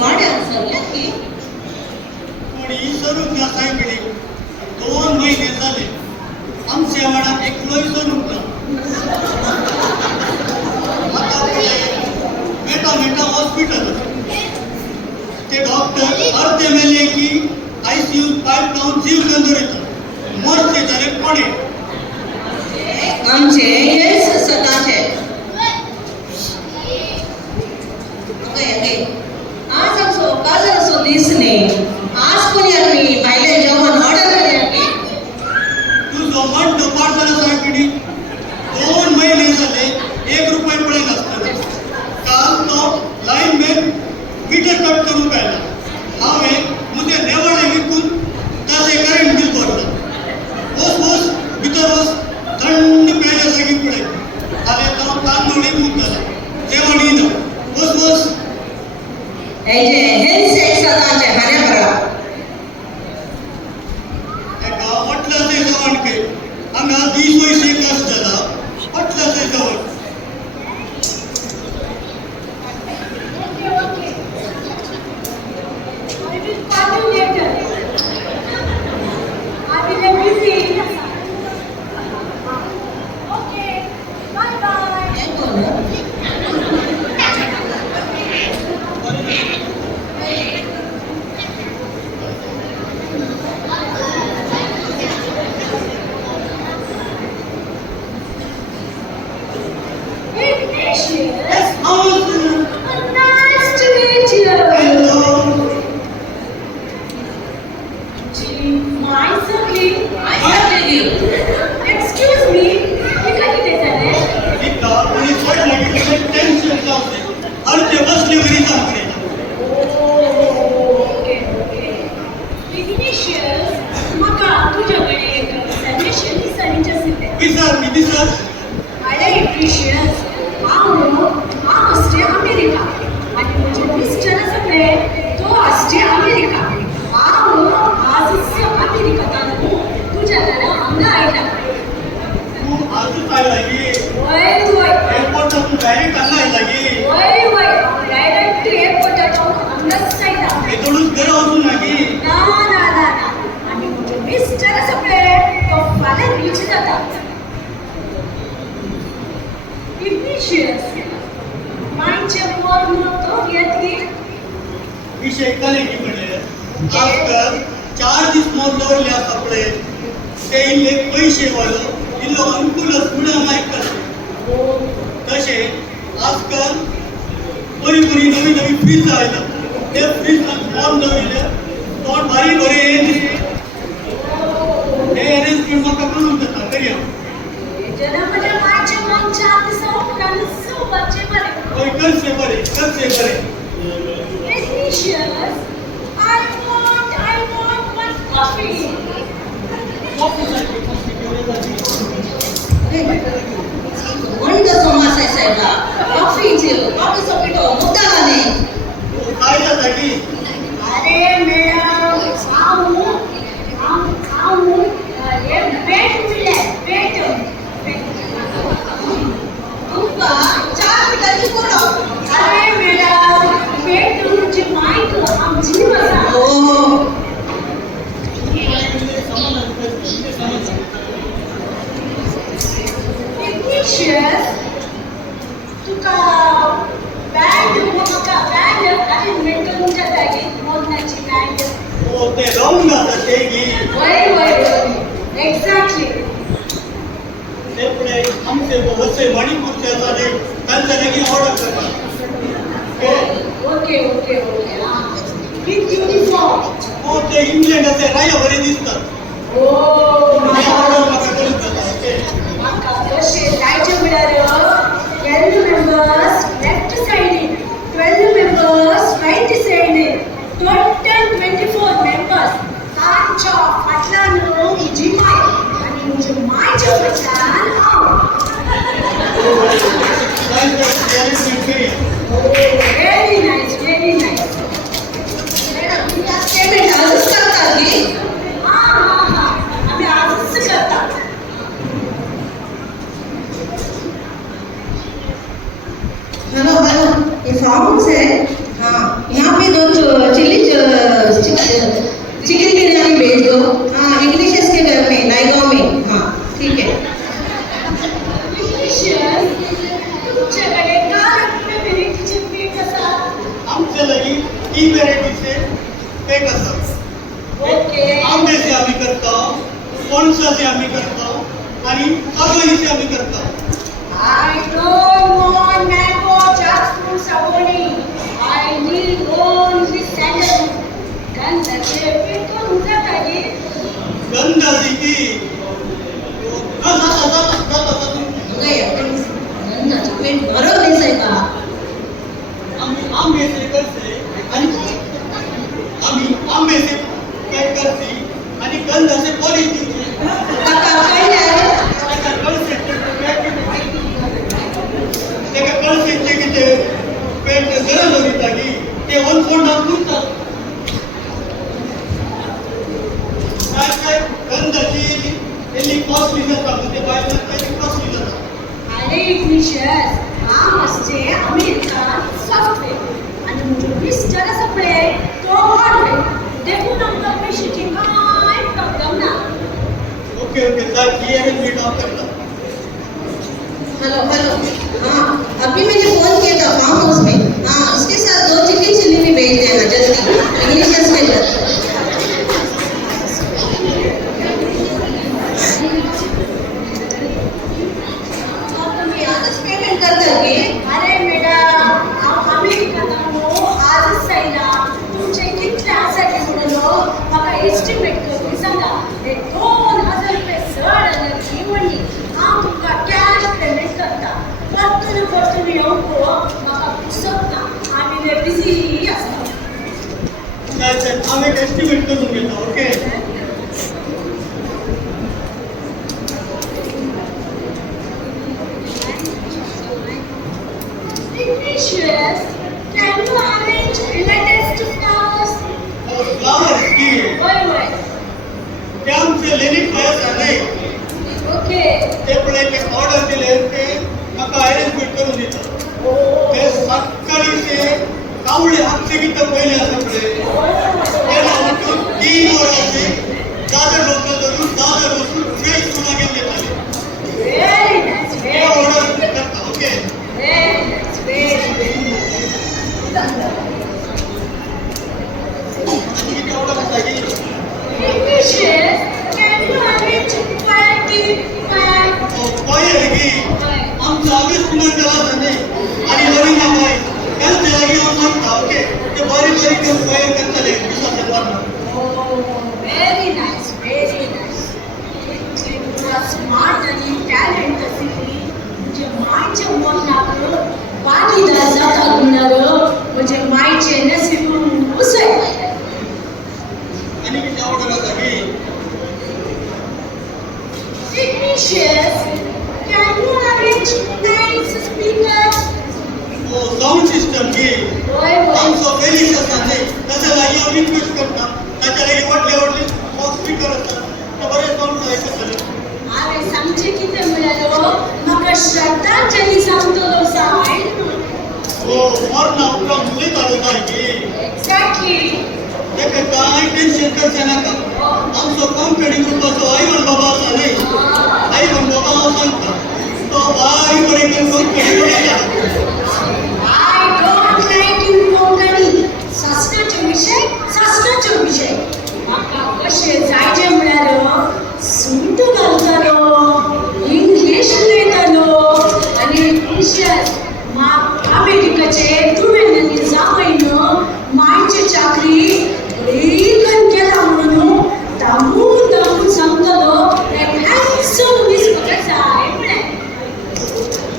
वाड्यात सरल्या की कोणी सरून ना सायबिडी 2 महिने झाले आमच्या वाड्यात एकलोय सरून ना आता मेटा हॉस्पिटल ते डॉक्टर अर्धे मेले की ICU पाईप लावून जीव गंधोरीत मरते झाले कोणी आमचे हेच स्वतःचे आज असो काल असो दिसणे आज कोणी आम्ही भायले जेवण ऑर्डर केले तुझं म्हणतो पार्सल सायबिडी 2 महिने झाले 1 रुपये पडेल असतं काल तो लाईनमॅन मीटर कट करून पाहिला हावे मुझे नेवाडे विकून त्याचे करेंट बिल भरलं बस भितर बस थंड प्यायला सगळी पडे आले तर तांदूळ निघून झाला जेवण येणं बस हेच एक स्वतःचे हाने भरा एका म्हटलं ते जेवण के आम्ही 20 पैसे कस झाला म्हटलं ते जेवण विषय कले की म्हणजे आजकाल 4 दिवस मोडल्या कपडे ते इल्ले पैसे वाढो इल्लो अनुकूलच पुढे माहीत करते तसे आजकाल बरी नवी फ्रीज आयला ते फ्रीज फॉर्म नविले तोंड भारी बरे हे अरेंजमेंट म्हाका करून देता करूया करचे बरे I want one coffee. मंद समास आहे साहेबा कॉफी सोपिटो मुद्दा नाही काय जागी अरे मॅडम आऊ ये पेट मिले पेट तुमका 4 मिनिटांनी कोणो अरे मॅडम पेट तुमची माहित आमची मजा तुका बँड अरेंजमेंट करून जागी मोदनाची बँड हो ते राहून जाता ते घे वय एक्झॅक्टली ते पुढे आमचे वसे मणिपूरचे झाले त्यांच्या जागी ऑर्डर करा ओके विथ युनिफॉर्म हो ते इंग्लंडाचे रायावरी दिसतात ओ ऑर्डर नका करून जाता ओके माका कशे जायचे म्हळ्यार 12 members left side 12 members right side total 24 members तांच्या फाटल्यान जी माय आणि म्हणजे मायच्या फाटल्यान हांव व्हेरी नाईस मॅडम तुम्ही आज पेमेंट आजच करता की हां पणसाचे आम्ही करता आणि काजळीचे आम्ही करता. I don't want mango just fruit saboni. I need only sandalwood. गंधाचे पीठ करून जाताली. गंधाची की गंधाचं पेट भरव दिसाय का? आंब्याचे करते आणि आम्ही आंब्याचे पॅक करते आणि गंधाचे पॉलिश देते. काका काय नाही ते कळसेचे की ते पेट गरज होती की ते ओलफोन टाकून काय गंधाची यांनी कॉस्टली जातात ते बाहेर काही कॉस्टली जातात. अरे इग्निशियस आम असते अमेरिकन सॉफ्टवेअर आणि मिस्टर सगळे तो हार्डवेअर देखून आमका पैशाची काय प्रॉब्लेम ना. ओके ओके सर ये मी ड्रॉप करता. हेलो हेलो हाँ अभी मैंने फोन किया था फार्म हाउस में. हाँ उसके साथ 2 चिकन चिल्ली भी भेज देना जल्दी इंग्लिश के अंदर. तुम्ही आजच पेमेंट करता की? अरे मॅडम अमेरिकन आजच सांगला तुमचे कितले आसा ते म्हणून म्हाका एस्टिमेट करून सांगा. ते 2000 रुपये चड एनर्जी म्हणली हांव तुमकां कॅश पेमेंट करता. परतून येवंक म्हाका पुसत ना. आमी लय बिझी आसता. सर आम्ही एस्टिमेट करून घेतो. Okay Ignatius, can you arrange latest flowers? Flowers की होय. ते आमचे लेडीज फ्लावर्स आहे. ओके. ते पण एक ऑर्डर दिले ते म्हाका अरेंजमेंट करून दितात. ते सकाळी ते कावळे हातचे गीत पहिले सगळे ते उठून 3 वरांचे दादर लोकल धरून दादर बसून फ्रेश पुन्हा घेऊन येताले. Very nice, ते very nice. ऑर्डर करता. Okay Very nice, very nice. आणि किती ऑर्डर असतात. Ignatius, can you arrange party? पाहिजे की आमचं ऑफिस पुन्हा केला नाही आणि नवीन बाई त्याच जागी म्हणता. ओके ते बारीक बारीक घेऊन तयार करताले दिवसाच्या Oh, very nice, very nice. तुला स्मार्ट आणि टॅलेंट असली म्हणजे मायचे मन लागलं पाणीदार जाता गुणारं म्हणजे मायचे नसीब उसळ. आणि किती ऑर्डर असतात की Ignatius, can you arrange nice speakers? Sound system की होय. आमचं बेलिस असतात नाही त्याच्या लागी आम्ही रिक्वेस्ट करतात. त्याच्या लागी वाटले स्पीकर असतात तर बरेच साऊंड ऐकत झाले. हांवें सांगचें कितें म्हळ्यार म्हाका श्रद्धांजली सांगतलो सायन. हो मर ना उठा मुले चालू आहे की एक्झॅक्टली. ते काय टेन्शन करचे नाका. आमचं कॉम्प्युटिंग ग्रुपाचो आईवन बाबा आसा नाही आईवन बाबा सांगता तो बारीक बारीक कॉम्प्युटिंग करता. I don't like you Konkani. शास्त्राचे विषय म्हाका कशें जायचे म्हळ्यार सूट घालतलो इंग्लीश उलयतलो आनी इग्निशियस अमेरिकाचे तुवें जावयन मायची चाकरी बरीकन केला म्हणून दामून सांगतलो एक हँडसम दिसपाक जाय म्हणे.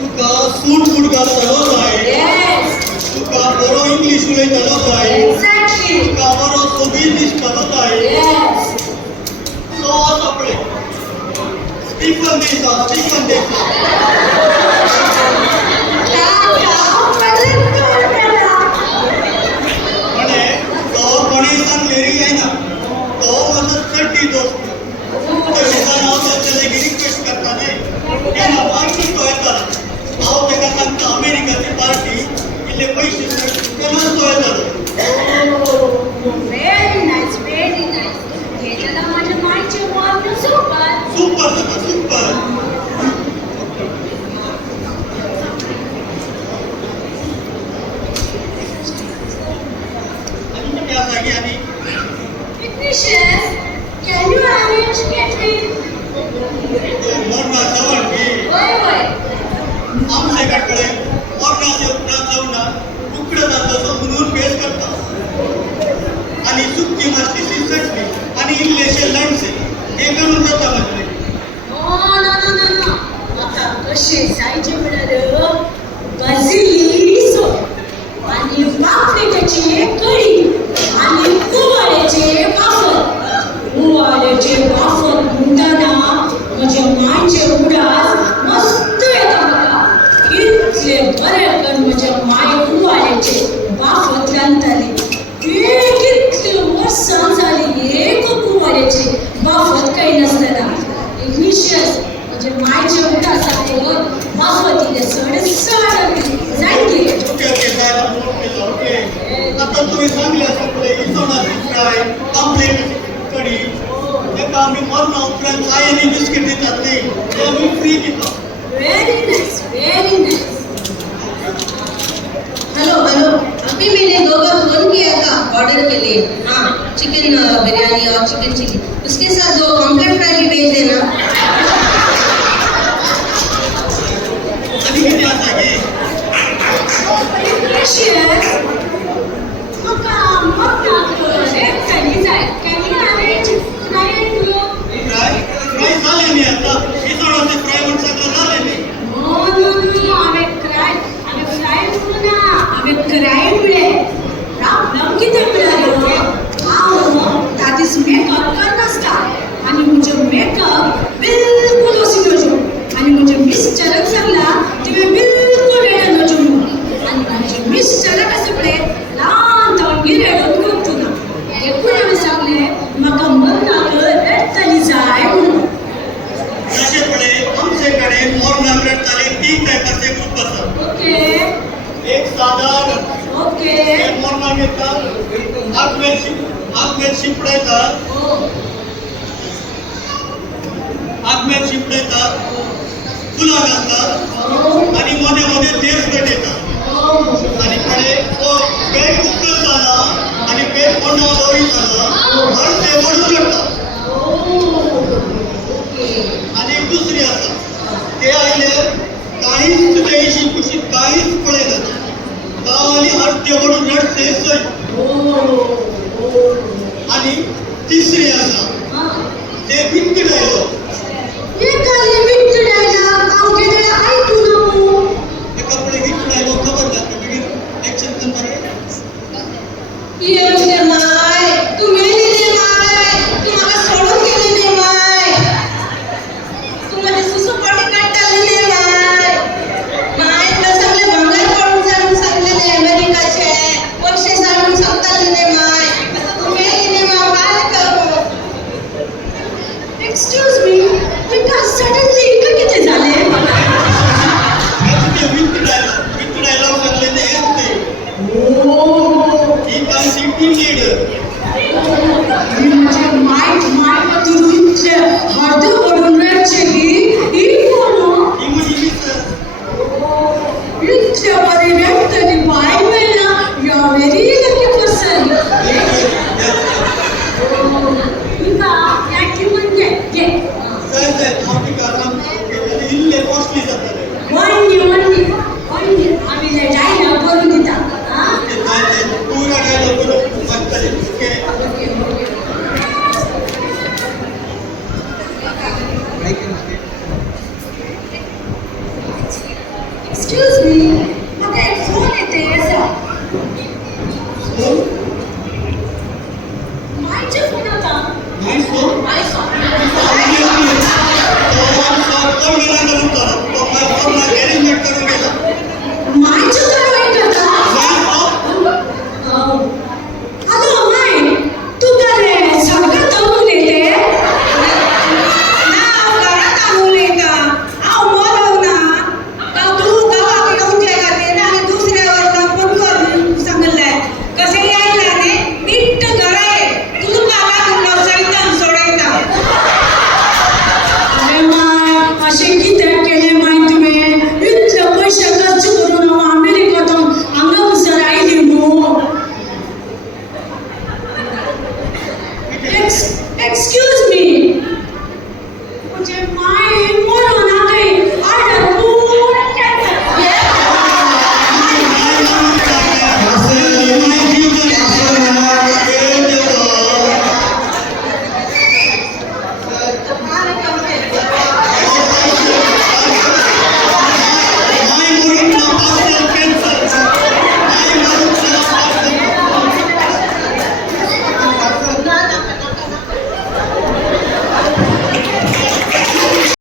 तुका सूट घालतलो जाय. येस तुका बरो इंग्लीश उलयतलो जाय. एक्झॅक्टली. तुका बरो सोबीत दिसतलो जाय. येस तो आसा पळय स्टीफन देसा म्हणे तो कोणी सांगलेली येना तो माझा चड्डी दोस्त. तशें हांव त्याच्या लागीं रिक्वेस्ट करता न्ही तेन्ना मागीर तो येता. हांव ताका सांगता अमेरिकाची पार्टी इल्ले पयशे तेन्नाच तो येतालो. Very nice, very nice. हे जाल्यार माझ्या मायचे मन सुपर. सुपर जाता super. Ignatius, can you arrange catering? सेकंडकडे मरणाचे उपरांत जाऊन उकडं जातं म्हणून बेस करता आणि सुट्टी मासली सिसटली आणि इल्लेशे लढसे हे करून जाता म्हणजे ना म्हाका कशें जायचें म्हळ्यार बाजिलिसो आनी पापलेटाची कडी आनी कुवाळ्याचे वाफर म्हणटाना म्हज्या मांयचे उडास मस्त येता म्हाका इतले बरे कर म्हज्या मांय कुवाळ्याचे वाफत रांदताली कितली वर्सां जाली एक कुवाळ्याचे वाफत काही नासतना इग्निशियस म्हणजे मायच्या उडासाक वाफत इले सड जायते ओके आता तुम्ही सांगले सगळे इसवणाची फ्राय पापलेट कडी एका आम्ही मरणा उपरांत चाय आणि बिस्किट दितात नाही ते आम्ही फ्री दितात व्हेरी नाइस हेलो अभी मैंने 2 बार फोन किया था ऑर्डर के लिए। हाँ, चिकन बिरयानी और चिकन चिली, उसके साथ 2 पॉम्फ्रेट फ्राई भी भेज देना। आणि किती आता घे इग्निशियस म्हाका मटणाक रेट कमी जाय can you arrange fry fry fry झाले नाही आता इसवणाचे फ्राय म्हणून सगळं झाले नाही नो हांवें फ्राय करूं ना हांवें क्राय म्हळें राव कितें म्हळ्यार हांव त्या दीस मेकअप करनासता आनी म्हजो मेकअप बिलकुल वसी नजो आनी म्हज्या मिस्टराक सांगला तुवें बिलकुल रेड नजो म्हणून आनी म्हज्या मिस्टराक आसा पळय ल्हान तवंगी रेडून करतू ना देखून हांवें सांगलें म्हाका मरणाक रेडताली जाय म्हणून तशेपणे आमचेकडे मॉर्नाकडे ताले 3 टायपाचे ग्रुप असतात ओके एक साधारण ओके एक मॉर्ना घेतात आगमेर शिपडायतात फुला घालतात आणि मध्ये मध्ये तेल पेटयतात आणि कडे तो पेट उकळत आला आणि पेट कोणा दवरीत आला तर ते वडून करतात आणि एक दुसरी आसा ते आयले काहीच तेशी कुशीत काहीच पळयना गावाली हट्टे वडून रडते सय आणि तिसरी आसा ते भिंत डायलो ते कपडे भिंत डायलो खबर जाते बेगीन ऍक्शन करणार ये मुझे माय, तू मेली नाही माय, तू मला सोडून गेली नाही माय, तू माझी सुसूपाटी काढताली नाही माय, माय तुला सगळे भंगार पडून जाऊन सांगलेले अमेरिकाचे, वर्षे जाऊन सांगताली नाही माय, आता तू मेली नाही माय, काय करू? एक्सक्यूज मी तुका सडनली इकडे किती झाले ते भिंत डायलो लागले ते हेच नाही ही काय सिटी लीडर म्हणजे माय तू इतले हळद पडून रडचेली ही कोण ही म्हणजे मित्र इतले बरी रडतली बाय मेला you are very lucky person इका याची म्हणजे घे काय मोठी कारण इल्ले कॉस्टली जातात वन्य आम्ही जे जायला करून दिता हा ते पूरा डायलॉग करून वाचताले ओके एक्सक्यूज मी